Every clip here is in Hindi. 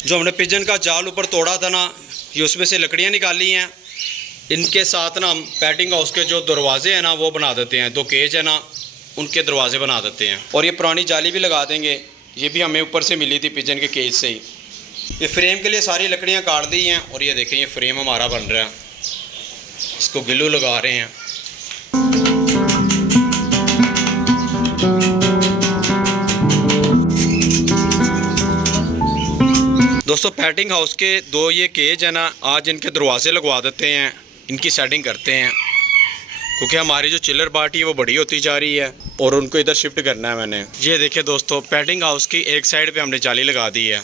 जो हमने पिजन का जाल ऊपर तोड़ा था ना, ये उसमें से लकड़ियाँ निकाली हैं। इनके साथ ना हम पैटिंग हाउस के जो दरवाजे हैं ना वो बना देते हैं। 2 केज है ना, उनके दरवाजे बना देते हैं। और ये पुरानी जाली भी लगा देंगे। ये भी हमें ऊपर से मिली थी पिजन के केज से ही। ये फ्रेम के लिए सारी लकड़ियाँ काट दी हैं और ये देखें ये फ्रेम हमारा बन रहा है। इसको ग्लू लगा रहे हैं। दोस्तों पैटिंग हाउस के 2 ये केज है ना, आज इनके दरवाजे लगवा देते हैं, इनकी सेटिंग करते हैं। क्योंकि हमारी जो चिल्लर पार्टी है वो बड़ी होती जा रही है और उनको इधर शिफ्ट करना है मैंने। ये देखिए दोस्तों, पैटिंग हाउस की एक साइड पे हमने जाली लगा दी है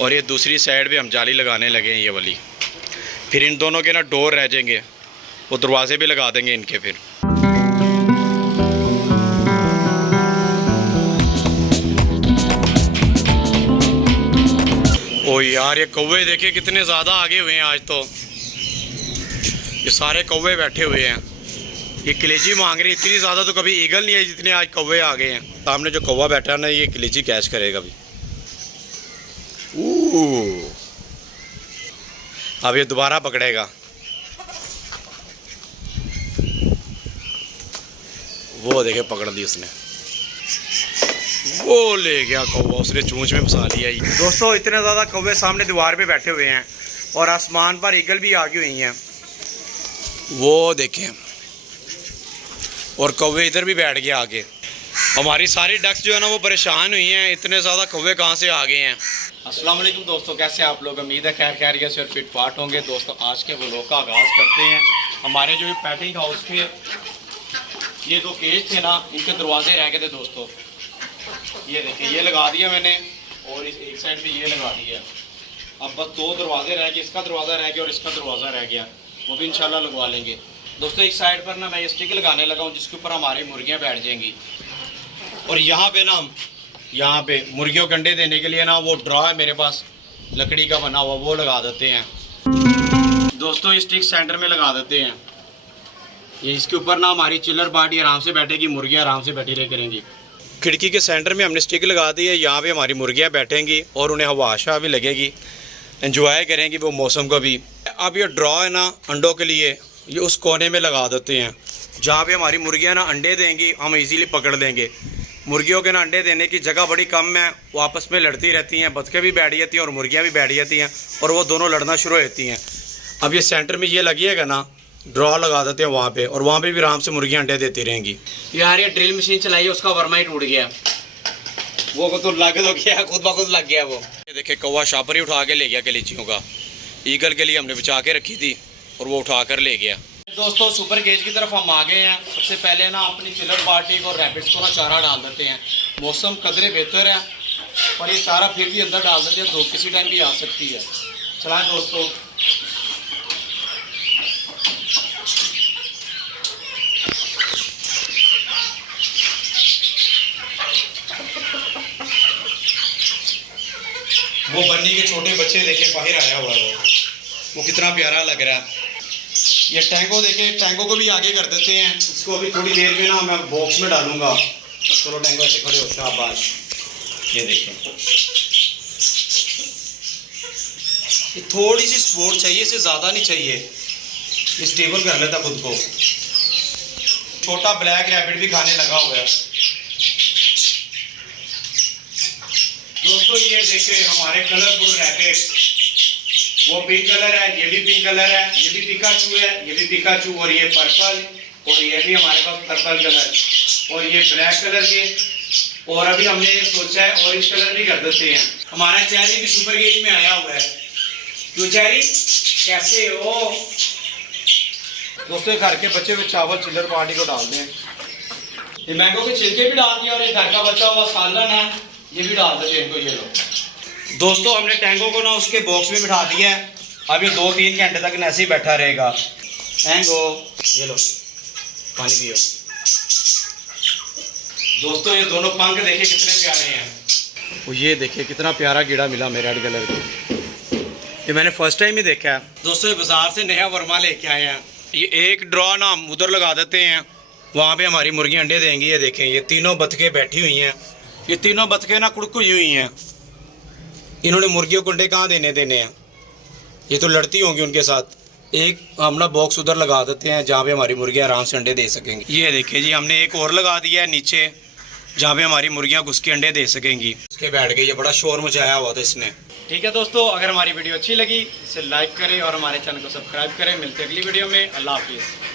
और ये दूसरी साइड पे हम जाली लगाने लगे हैं ये वाली। फिर इन दोनों के ना डोर रह जाएंगे, वो दरवाजे भी लगा देंगे इनके। फिर ओ यार, ये कौवे देखिए कितने ज़्यादा आगे हुए हैं आज तो। ये सारे कौवे बैठे हुए हैं। ये कलेजी मांग रही, इतनी ज़्यादा तो कभी ईगल नहीं है जितने आज कौवे आ गए हैं। सामने जो कौवा बैठा है ना, ये कलेजी कैच करेगा भी। अब ये दोबारा पकड़ेगा। वो देखे पकड़ ली उसने, वो ले गया कौवा, उसने चूंच में फंसा लिया। दोस्तों इतने ज़्यादा कौवे सामने दीवार पे बैठे हुए हैं और आसमान पर ईगल भी आ गई हुई हैं, वो देखें। और कौवे इधर भी बैठ गया आगे। हमारी सारी डक्स जो है ना वो परेशान हुई हैं, इतने ज़्यादा कौवे कहाँ से आ गए हैं। अस्सलाम वालेकुम दोस्तों, कैसे आप लोग? उम्मीद है खैर खैरियत से और फिट फाट होंगे। दोस्तों आज के व्लॉग का आगाज़ करते हैं। हमारे जो पैटिंग हाउस के ये 2 केज थे ना, इनके दरवाजे रह गए थे दोस्तों। ये देखिए ये लगा दिया मैंने और इस एक साइड पे ये लगा दिया। अब बस 2 दरवाजे रह गए, इसका दरवाज़ा रह गया और इसका दरवाज़ा रह गया, वो भी इंशाल्लाह लगवा लेंगे। दोस्तों एक साइड पर ना मैं ये स्टिक लगाने लगा हूँ जिसके ऊपर हमारी मुर्गियाँ बैठ जाएंगी। और यहाँ पे ना यहाँ पे मुर्गियों के अंडे देने के लिए ना वो ड्रा है मेरे पास लकड़ी का बना हुआ, वो लगा देते हैं। दोस्तों ये स्टिक सेंटर में लगा देते हैं। ये इसके ऊपर ना हमारी चिल्लर पार्टी आराम से बैठेगी, मुर्गियाँ आराम से बैठी रह करेंगी। खिड़की के सेंटर में हमने स्टिक लगा दी है, यहाँ पे हमारी मुर्गियाँ बैठेंगी और उन्हें हवा शा भी लगेगी, एंजॉय करेंगी वो मौसम को भी। अब ये ड्रॉ है ना अंडों के लिए, ये उस कोने में लगा देते हैं जहाँ पे हमारी मुर्गियाँ ना अंडे देंगी, हम इजीली पकड़ लेंगे। मुर्गियों के ना अंडे देने की जगह बड़ी कम है, वो आपस में लड़ती रहती हैं, बतखें भी बैठ जाती हैं और मुर्गियाँ भी बैठ जाती हैं और वो दोनों लड़ना शुरू हो जाती हैं। अब ये सेंटर में ये लगिएगा ना, ड्रॉ लगा देते हैं वहाँ पे और वहाँ पे भी आराम से मुर्गियाँ अंडे देती रहेंगी। यार ये ड्रिल मशीन चलाई है, उसका वर्मा ही टूट गया, वो तो लग तो गया, खुद ब खुद लग गया वो। ये देखे कौवा शापर ही उठा के ले गया कलीचियों का। ईगल के लिए हमने बचा के रखी थी और वो उठा कर ले गया। दोस्तों सुपर केज की तरफ हम आ गए हैं। सबसे पहले ना अपनी चिल्लर पार्टी और रैबिट्स को ना चारा डाल देते हैं। मौसम कदरे बेहतर है पर ये चारा फिर भी अंदर डाल देते हैं, धूप किसी टाइम भी आ सकती है। चलाएं दोस्तों। वो बन्नी के छोटे बच्चे देखे बाहर आया हुआ है, वो कितना प्यारा लग रहा है। ये टैंगो देखे, टैंगो को भी आगे कर देते हैं। इसको अभी थोड़ी देर में ना मैं बॉक्स में डालूंगा। चलो टैंगो ऐसे खड़े हो, शाबाश। ये देखें, ये थोड़ी सी सपोर्ट चाहिए, इसे ज़्यादा नहीं चाहिए। ये स्टेबल कर लेता खुद को। छोटा ब्लैक रैबिट भी खाने लगा हुआ है। दोस्तों ये देखे हमारे कलरफुल रैबिट, वो पिंक कलर है, ये भी पिंक कलर है, ये भी पिकाचू है, ये भी पिकाचू, और ये पर्पल, और ये भी हमारे पास पर्पल कलर, और ये ब्लैक कलर के। और अभी हमने सोचा है ऑरेंज कलर भी कर देते हैं। हमारा चेरी भी सुपर केज में आया हुआ है। तो चेरी कैसे हो? दोस्तों घर के बचे हुए चावल चिल्लर पार्टी को डाल दें। ये मैंगो के छिलके भी डाल दिए और एक घर का बचा हुआ सालन है, ये भी डाल देते हैं इनको। ये लो दोस्तों, हमने टैंगो को ना उसके बॉक्स में बिठा दिया है। अब ये 2-3 घंटे तक ऐसे ही बैठा रहेगा। टैंगो ये लो पानी पियो। दोस्तों ये दोनों पंख देखे कितने प्यारे हैं। वो ये देखिए कितना प्यारा कीड़ा मिला मेरे रेड कलर का, ये मैंने फर्स्ट टाइम ही देखा है। दोस्तों ये बाजार से नया वर्मा लेके आए हैं। ये एक ड्रॉ ना हम उधर लगा देते हैं, वहाँ पे हमारी मुर्गियाँ अंडे देंगी। ये देखें ये तीनों बतखें बैठी हुई हैं। ये तीनों बतखें ना कुड़कुई हुई हैं। इन्होंने मुर्गियों को अंडे कहाँ देने हैं, ये तो लड़ती होंगी उनके साथ। एक हम ना बॉक्स उधर लगा देते हैं जहाँ पे हमारी मुर्गियाँ आराम से अंडे दे सकेंगी। ये देखिए जी, हमने एक और लगा दिया है नीचे जहाँ पे हमारी मुर्गियाँ घुस के अंडे दे सकेंगी। उसके बैठ गई, ये बड़ा शोर मचाया हुआ था इसने। ठीक है दोस्तों, अगर हमारी वीडियो अच्छी लगी इसे लाइक करें और हमारे चैनल को सब्सक्राइब करें। मिलते हैं अगली वीडियो में। अल्लाह हाफिज़।